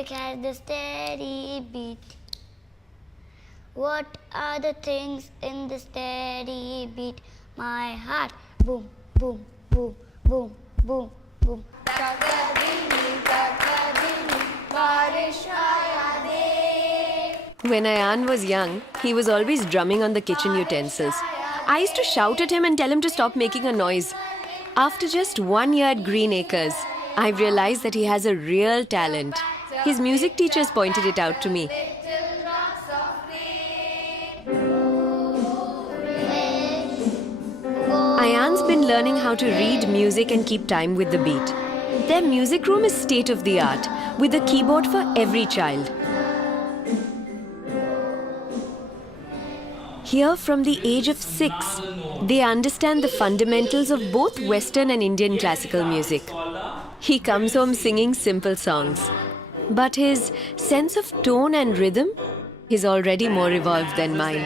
music has the steady beat. What are the things in the steady beat? My heart, boom, boom, boom, boom, boom, boom. When Ayan was young, he was always drumming on the kitchen utensils. I used to shout at him and tell him to stop making a noise. After just 1 year at Green Acres, I've realized that he has a real talent. His music teachers pointed it out to me. Ayan's been learning how to read music and keep time with the beat. Their music room is state-of-the-art, with a keyboard for every child. Here, from the age of 6, they understand the fundamentals of both Western and Indian classical music. He comes home singing simple songs, but his sense of tone and rhythm is already more evolved than mine.